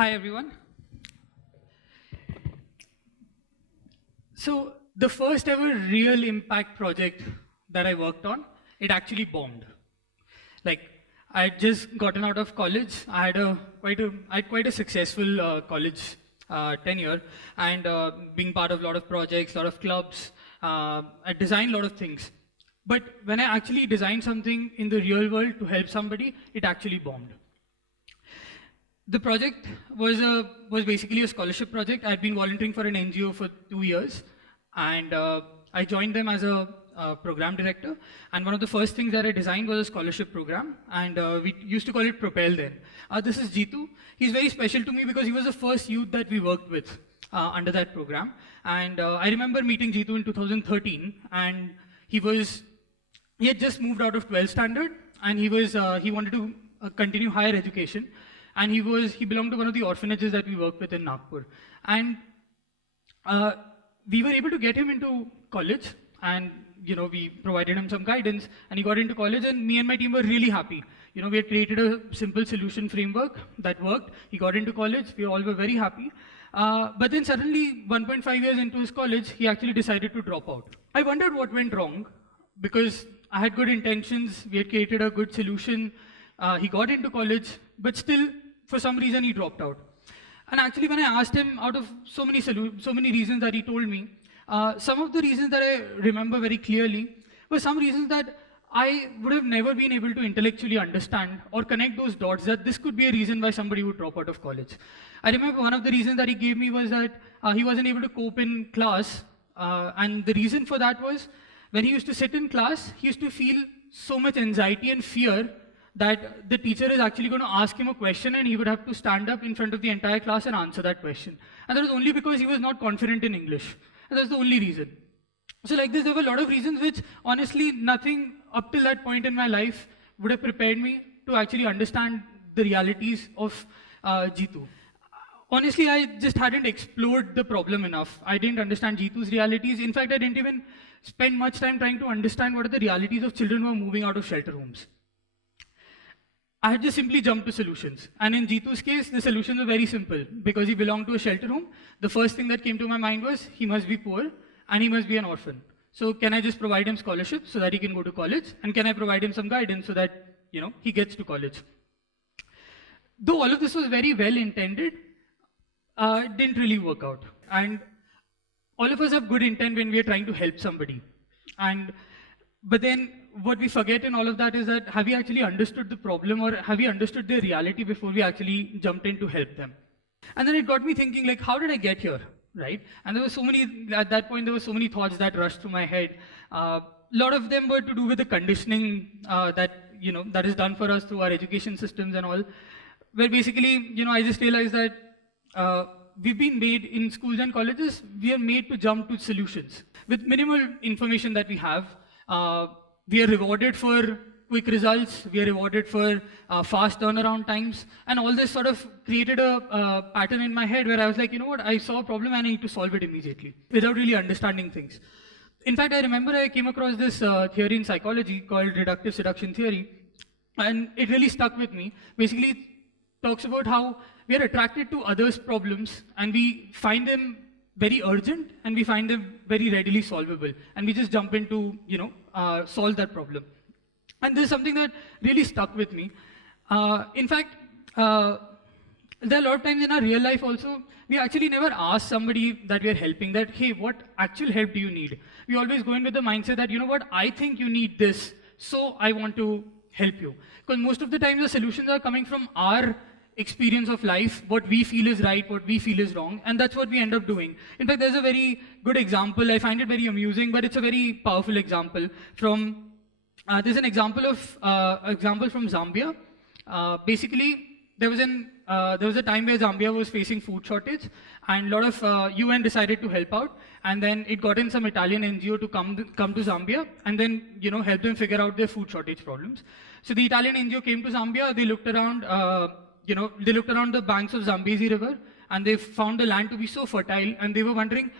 Hi, everyone. So the first ever real impact project that I worked on, it actually bombed. Like, I had just gotten out of college. I had quite a successful college tenure, and being part of a lot of projects, a lot of clubs. I designed a lot of things. But when I actually designed something in the real world to help somebody, it actually bombed. The project was basically a scholarship project. I'd been volunteering for an NGO for 2 years, and I joined them as a program director. And one of the first things that I designed was a scholarship program, and we used to call it Propel then. This is Jitu. He's very special to me because he was the first youth that we worked with under that program. And I remember meeting Jitu in 2013, and he had just moved out of 12th standard, and he wanted to continue higher education. And he belonged to one of the orphanages that we worked with in Nagpur. And we were able to get him into college, and we provided him some guidance, and he got into college, and me and my team were really happy. We had created a simple solution framework that worked. He got into college, we all were very happy. But then suddenly, 1.5 years into his college, he actually decided to drop out. I wondered what went wrong, because I had good intentions, we had created a good solution. He got into college, but still, for some reason, he dropped out. And actually, when I asked him, out of so many reasons that he told me, some of the reasons that I remember very clearly were some reasons that I would have never been able to intellectually understand or connect those dots, that this could be a reason why somebody would drop out of college. I remember one of the reasons that he gave me was that he wasn't able to cope in class. And the reason for that was, when he used to sit in class, he used to feel so much anxiety and fear that the teacher is actually going to ask him a question, and he would have to stand up in front of the entire class and answer that question. And that was only because he was not confident in English. And that's the only reason. So like this, there were a lot of reasons which, honestly, nothing up till that point in my life would have prepared me to actually understand the realities of Jitu. Honestly, I just hadn't explored the problem enough. I didn't understand Jitu's realities. In fact, I didn't even spend much time trying to understand what are the realities of children who are moving out of shelter homes. I had just simply jumped to solutions. And in Jitu's case, the solutions were very simple. Because he belonged to a shelter home, the first thing that came to my mind was, he must be poor and he must be an orphan. So can I just provide him scholarships so that he can go to college? And can I provide him some guidance so that he gets to college? Though all of this was very well intended, it didn't really work out. And all of us have good intent when we are trying to help somebody. But then what we forget in all of that is that, have we actually understood the problem, or have we understood their reality before we actually jumped in to help them? And then it got me thinking, like, how did I get here, right? And at that point, there were so many thoughts that rushed through my head. A lot of them were to do with the conditioning that is done for us through our education systems and all. Where basically, I just realized that we've been made in schools and colleges, we are made to jump to solutions. With minimal information that we have, we are rewarded for quick results, we are rewarded for fast turnaround times, and all this sort of created a pattern in my head where I was like, I saw a problem and I need to solve it immediately, without really understanding things. In fact, I remember I came across this theory in psychology called reductive seduction theory, and it really stuck with me. Basically, it talks about how we are attracted to others' problems, and we find them very urgent, and we find them very readily solvable, and we just jump into, solve that problem. And this is something that really stuck with me. In fact, there are a lot of times in our real life also, we actually never ask somebody that we are helping that, hey, what actual help do you need? We always go in with the mindset that, I think you need this, so I want to help you. Because most of the time, the solutions are coming from our experience of life, what we feel is right, what we feel is wrong, and that's what we end up doing. In fact, there's a very good example. I find it very amusing, but it's a very powerful example from. There's an example from Zambia. Basically, there was a time where Zambia was facing food shortage, and a lot of UN decided to help out, and then it got in some Italian NGO to come to Zambia, and then help them figure out their food shortage problems. So the Italian NGO came to Zambia. They looked around. They looked around the banks of Zambezi River, and they found the land to be so fertile, and they were wondering,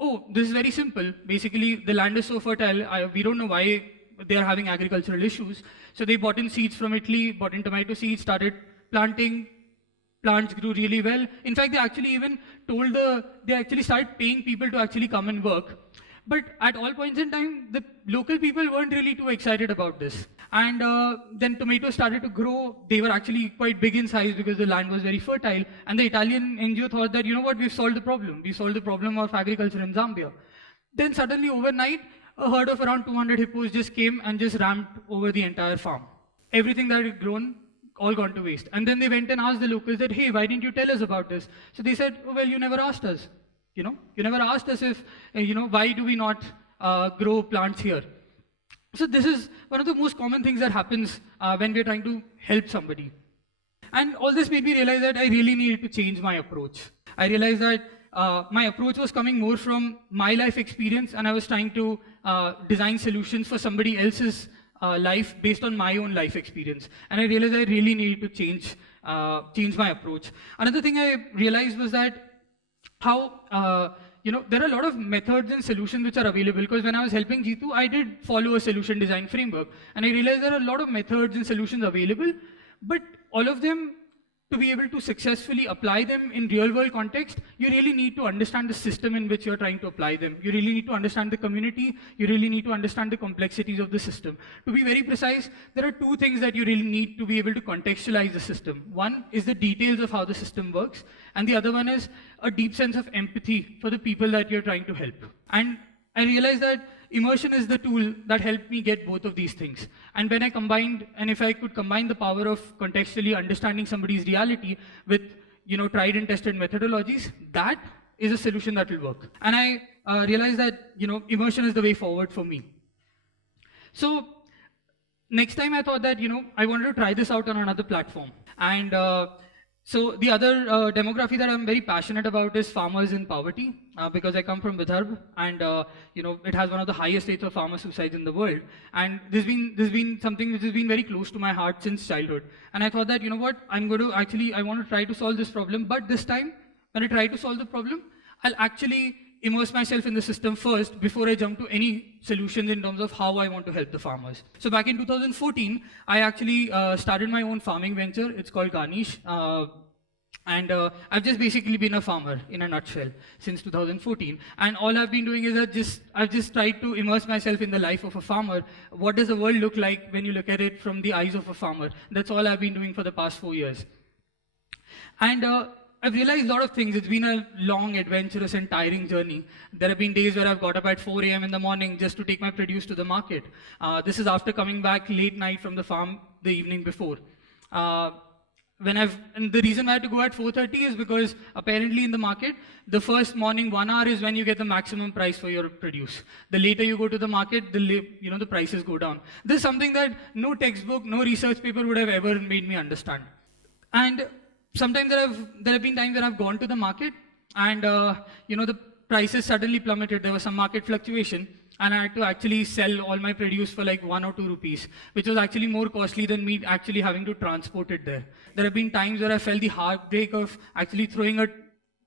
oh, this is very simple. Basically, the land is so fertile, we don't know why they are having agricultural issues. So they bought in seeds from Italy, bought in tomato seeds, started planting plants grew really well. In fact, they actually even they actually started paying people to actually come and work. But at all points in time, the local people weren't really too excited about this. And then tomatoes started to grow. They were actually quite big in size because the land was very fertile. And the Italian NGO thought that, you know what, we've solved the problem. We solved the problem of agriculture in Zambia. Then suddenly overnight, a herd of around 200 hippos just came and just ramped over the entire farm. Everything that had grown, all gone to waste. And then they went and asked the locals that, hey, why didn't you tell us about this? So they said, oh, well, you never asked us. You never asked us if, why do we not grow plants here? So this is one of the most common things that happens when we're trying to help somebody. And all this made me realize that I really needed to change my approach. I realized that my approach was coming more from my life experience, and I was trying to design solutions for somebody else's life based on my own life experience. And I realized I really needed to change my approach. Another thing I realized was that how, there are a lot of methods and solutions which are available, because when I was helping Jeetu, I did follow a solution design framework. And I realized there are a lot of methods and solutions available, but all of them, to be able to successfully apply them in real world context, you really need to understand the system in which you're trying to apply them. You really need to understand the community. You really need to understand the complexities of the system. To be very precise, there are two things that you really need to be able to contextualize the system. One is the details of how the system works, and the other one is a deep sense of empathy for the people that you're trying to help. And I realized that immersion is the tool that helped me get both of these things. And when I combined, and if I could combine the power of contextually understanding somebody's reality with, tried and tested methodologies, that is a solution that will work. And I realized that, immersion is the way forward for me. So next time I thought that, I wanted to try this out on another platform. And so the other demography that I'm very passionate about is farmers in poverty, because I come from Vidarbha, and it has one of the highest rates of farmer suicides in the world. And this has been something which has been very close to my heart since childhood. And I thought that, I want to try to solve this problem, but this time, when I try to solve the problem, I'll actually immerse myself in the system first before I jump to any solutions in terms of how I want to help the farmers. So back in 2014, I actually started my own farming venture. It's called Garnish. And I've just basically been a farmer in a nutshell since 2014. And all I've been doing is I've just tried to immerse myself in the life of a farmer. What does the world look like when you look at it from the eyes of a farmer? That's all I've been doing for the past 4 years. And I've realized a lot of things. It's been a long, adventurous and tiring journey. There have been days where I've got up at 4 a.m. in the morning just to take my produce to the market. This is after coming back late night from the farm the evening before. And the reason I had to go at 4:30 is because apparently in the market, the first morning 1 hour is when you get the maximum price for your produce. The later you go to the market, the prices go down. This is something that no textbook, no research paper would have ever made me understand. And sometimes there have been times where I've gone to the market and, the prices suddenly plummeted. There was some market fluctuation, and I had to actually sell all my produce for like 1 or 2 rupees, which was actually more costly than me actually having to transport it there. There have been times where I felt the heartbreak of actually throwing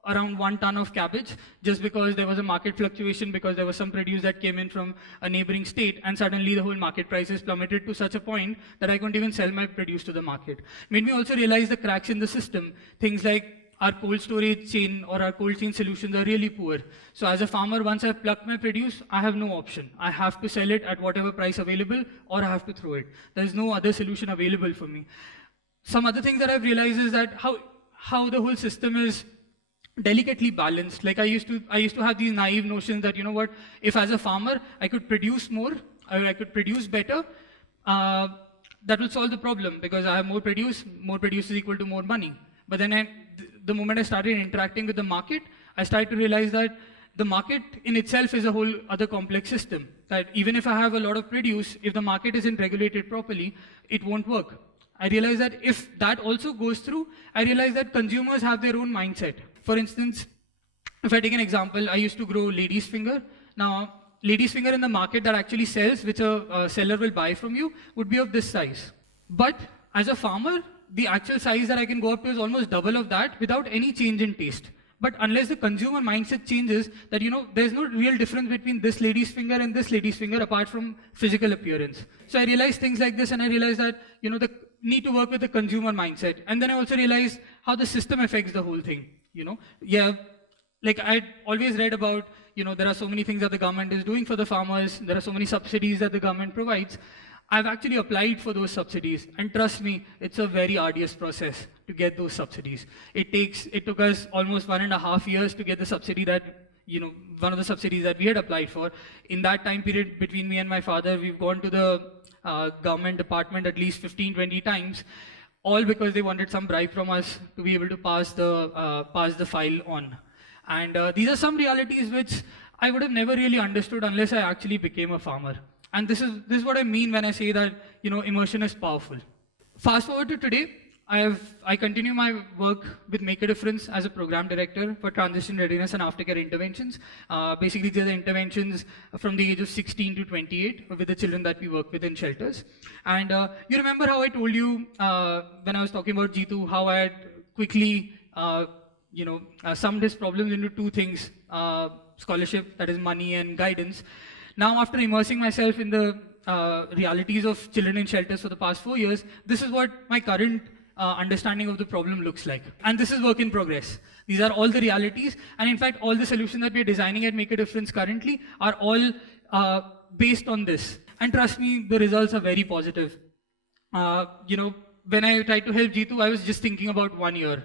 around 1 ton of cabbage just because there was a market fluctuation, because there was some produce that came in from a neighboring state, and suddenly the whole market prices plummeted to such a point that I couldn't even sell my produce to the market. Made me also realize the cracks in the system. Things like our cold storage chain or our cold chain solutions are really poor. So as a farmer, once I've plucked my produce, I have no option. I have to sell it at whatever price available, or I have to throw it. There's no other solution available for me. Some other things that I've realized is that how the whole system is delicately balanced. Like I used to have these naive notions that, if as a farmer, I could produce more, or I could produce better, that will solve the problem, because I have more produce is equal to more money. But then the moment I started interacting with the market, I started to realize that the market in itself is a whole other complex system. That even if I have a lot of produce, if the market isn't regulated properly, it won't work. I realized that if that also goes through, I realized that consumers have their own mindset. For instance, if I take an example, I used to grow lady's finger. Now, lady's finger in the market that actually sells, which a seller will buy from you, would be of this size. But as a farmer, the actual size that I can go up to is almost double of that without any change in taste. But unless the consumer mindset changes, that there's no real difference between this lady's finger and this lady's finger apart from physical appearance. So I realized things like this, and I realized that the need to work with the consumer mindset. And then I also realized how the system affects the whole thing, Yeah, like I always read about, there are so many things that the government is doing for the farmers, there are so many subsidies that the government provides. I've actually applied for those subsidies, and trust me, it's a very arduous process to get those subsidies. It took us almost 1.5 years to get the subsidy that, one of the subsidies that we had applied for. In that time period, between me and my father, we've gone to the government department at least 15, 20 times, all because they wanted some bribe from us to be able to pass the file on. And these are some realities which I would have never really understood unless I actually became a farmer. And this is what I mean when I say that, immersion is powerful. Fast forward to today, I continue my work with Make a Difference as a program director for transition readiness and aftercare interventions. Basically, these are the interventions from the age of 16 to 28 with the children that we work with in shelters. And you remember how I told you when I was talking about Jitu, how I had quickly summed his problems into two things, scholarship, that is money, and guidance. Now, after immersing myself in the realities of children in shelters for the past 4 years, this is what my current understanding of the problem looks like. And this is work in progress. These are all the realities. And in fact, all the solutions that we're designing at Make a Difference currently are all based on this. And trust me, the results are very positive. When I tried to help Jitu, I was just thinking about 1 year.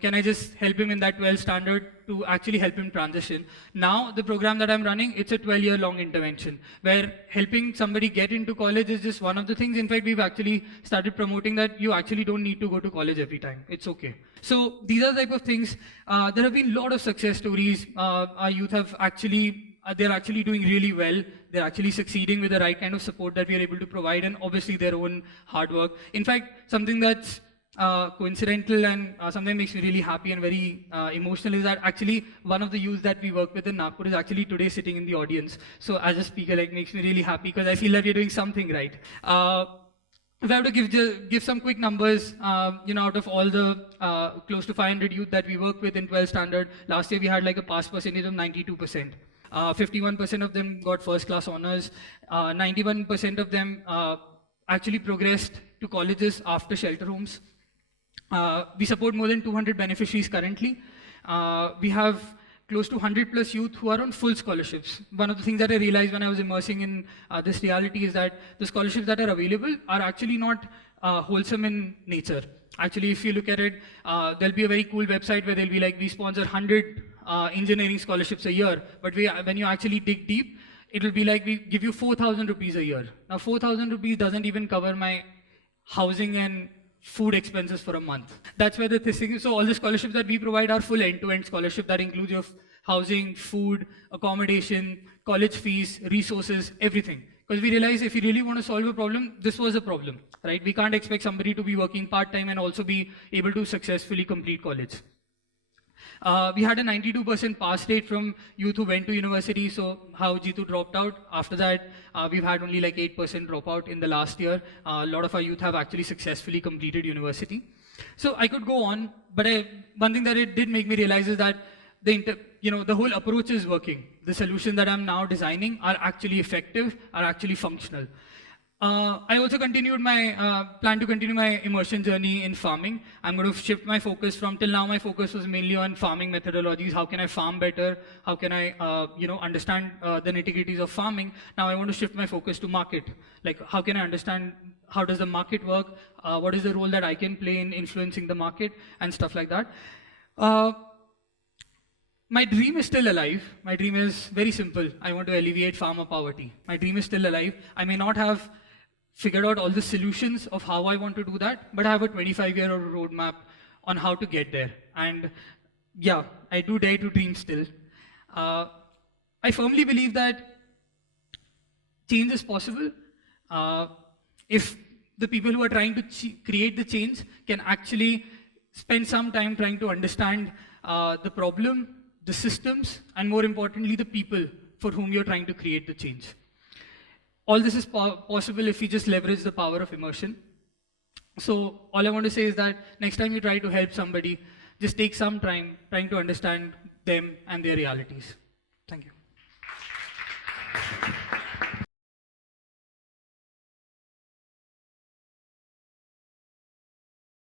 Can I just help him in that 12 standard to actually help him transition? Now, the program that I'm running, it's a 12-year-long intervention, where helping somebody get into college is just one of the things. In fact, we've actually started promoting that you actually don't need to go to college every time. It's okay. So these are the type of things. There have been a lot of success stories. Our youth have they're actually doing really well. They're actually succeeding with the right kind of support that we are able to provide, and obviously their own hard work. In fact, something that's coincidental and something makes me really happy and very emotional is that actually one of the youths that we work with in Nagpur is actually today sitting in the audience. So as a speaker, makes me really happy because I feel that we're doing something right. If I have to give some quick numbers, out of all the close to 500 youth that we work with in 12 standard, last year we had a pass percentage of 92%. 51% of them got first class honors. 91% of them actually progressed to colleges after shelter homes. We support more than 200 beneficiaries currently. We have close to 100 plus youth who are on full scholarships. One of the things that I realized when I was immersing in this reality is that the scholarships that are available are actually not wholesome in nature. Actually, if you look at it, there'll be a very cool website where they'll be we sponsor 100 engineering scholarships a year, but when you actually dig deep, it'll be we give you 4,000 rupees a year. Now, 4,000 rupees doesn't even cover my housing and food expenses for a month. That's where the thing is. So all the scholarships that we provide are full end-to-end scholarship that includes your housing, food, accommodation, college fees, resources, everything. Because we realize if you really want to solve a problem, this was a problem, right? We can't expect somebody to be working part-time and also be able to successfully complete college. We had a 92% pass rate from youth who went to university, so how Jitu dropped out. After that, we've had only 8% dropout in the last year. A lot of our youth have actually successfully completed university. So I could go on, but one thing that it did make me realize is that the whole approach is working. The solutions that I'm now designing are actually effective, are actually functional. I also plan to continue my immersion journey in farming. I'm going to shift my focus till now my focus was mainly on farming methodologies. How can I farm better? How can I, understand the nitty-gritties of farming? Now I want to shift my focus to market. How can I understand how does the market work? What is the role that I can play in influencing the market and stuff like that? My dream is still alive. My dream is very simple. I want to alleviate farmer poverty. My dream is still alive. I may not have figured out all the solutions of how I want to do that, but I have a 25-year roadmap on how to get there. And yeah, I do dare to dream still. I firmly believe that change is possible if the people who are trying to create the change can actually spend some time trying to understand the problem, the systems, and more importantly, the people for whom you're trying to create the change. All this is possible if we just leverage the power of immersion. So all I want to say is that next time you try to help somebody, just take some time trying to understand them and their realities. Thank you.